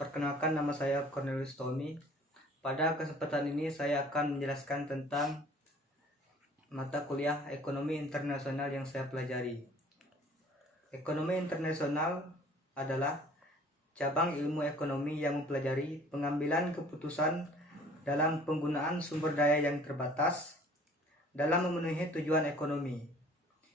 Perkenalkan, nama saya Cornelius Tommy. Pada kesempatan ini saya akan menjelaskan tentang mata kuliah Ekonomi Internasional yang saya pelajari. Ekonomi internasional adalah cabang ilmu ekonomi yang mempelajari pengambilan keputusan dalam penggunaan sumber daya yang terbatas dalam memenuhi tujuan ekonomi.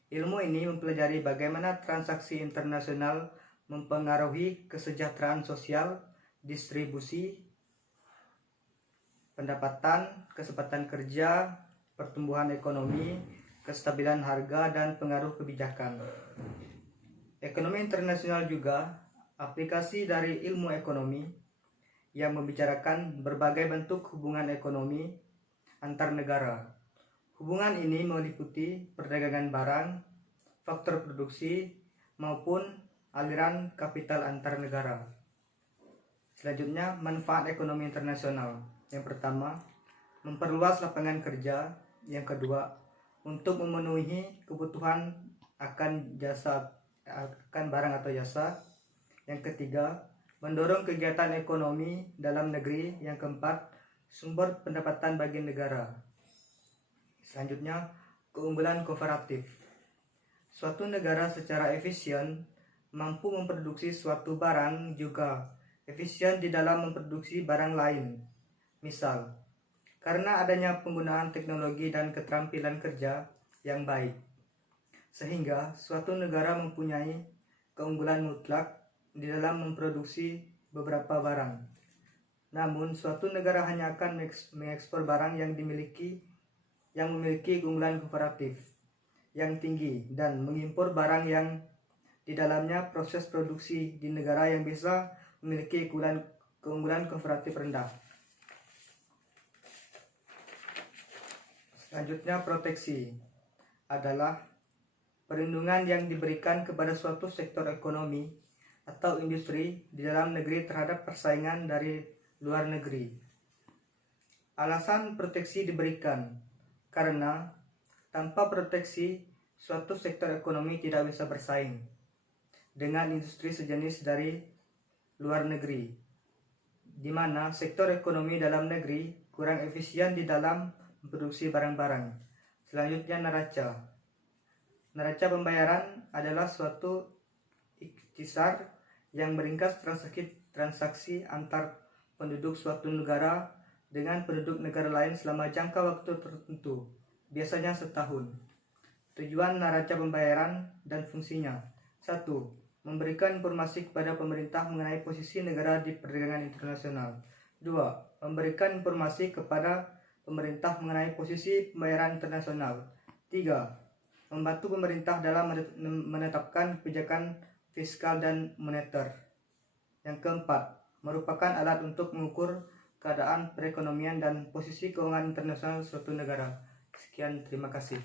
Ilmu ini mempelajari bagaimana transaksi internasional mempengaruhi kesejahteraan sosial, distribusi, pendapatan, kesempatan kerja, pertumbuhan ekonomi, kestabilan harga, dan pengaruh kebijakan. Ekonomi internasional juga aplikasi dari ilmu ekonomi yang membicarakan berbagai bentuk hubungan ekonomi antar negara. Hubungan ini meliputi perdagangan barang, faktor produksi, maupun aliran kapital antar negara. Selanjutnya, manfaat ekonomi internasional. Yang pertama, memperluas lapangan kerja. Yang kedua, untuk memenuhi kebutuhan akan barang atau jasa. Yang ketiga, mendorong kegiatan ekonomi dalam negeri. Yang keempat, sumber pendapatan bagi negara. Selanjutnya, keunggulan komparatif. Suatu negara secara efisien mampu memproduksi suatu barang juga efisien di dalam memproduksi barang lain. Misal, karena adanya penggunaan teknologi dan keterampilan kerja yang baik, sehingga suatu negara mempunyai keunggulan mutlak di dalam memproduksi beberapa barang. Namun, suatu negara hanya akan mengekspor barang yang memiliki keunggulan komparatif yang tinggi dan mengimpor barang yang di dalamnya proses produksi di negara yang bisa memiliki keunggulan komparatif rendah. Selanjutnya, proteksi adalah perlindungan yang diberikan kepada suatu sektor ekonomi atau industri di dalam negeri terhadap persaingan dari luar negeri. Alasan proteksi diberikan karena tanpa proteksi suatu sektor ekonomi tidak bisa bersaing dengan industri sejenis dari luar negeri, di mana sektor ekonomi dalam negeri kurang efisien di dalam memproduksi barang-barang. Selanjutnya, neraca. Neraca pembayaran adalah suatu ikhtisar yang meringkas transaksi antar penduduk suatu negara dengan penduduk negara lain selama jangka waktu tertentu, biasanya setahun. Tujuan neraca pembayaran dan fungsinya. 1. Memberikan informasi kepada pemerintah mengenai posisi negara di perdagangan internasional. 2. Memberikan informasi kepada pemerintah mengenai posisi pembayaran internasional. 3. Membantu pemerintah dalam menetapkan kebijakan fiskal dan moneter. Yang keempat, merupakan alat untuk mengukur keadaan perekonomian dan posisi keuangan internasional suatu negara. Sekian, terima kasih.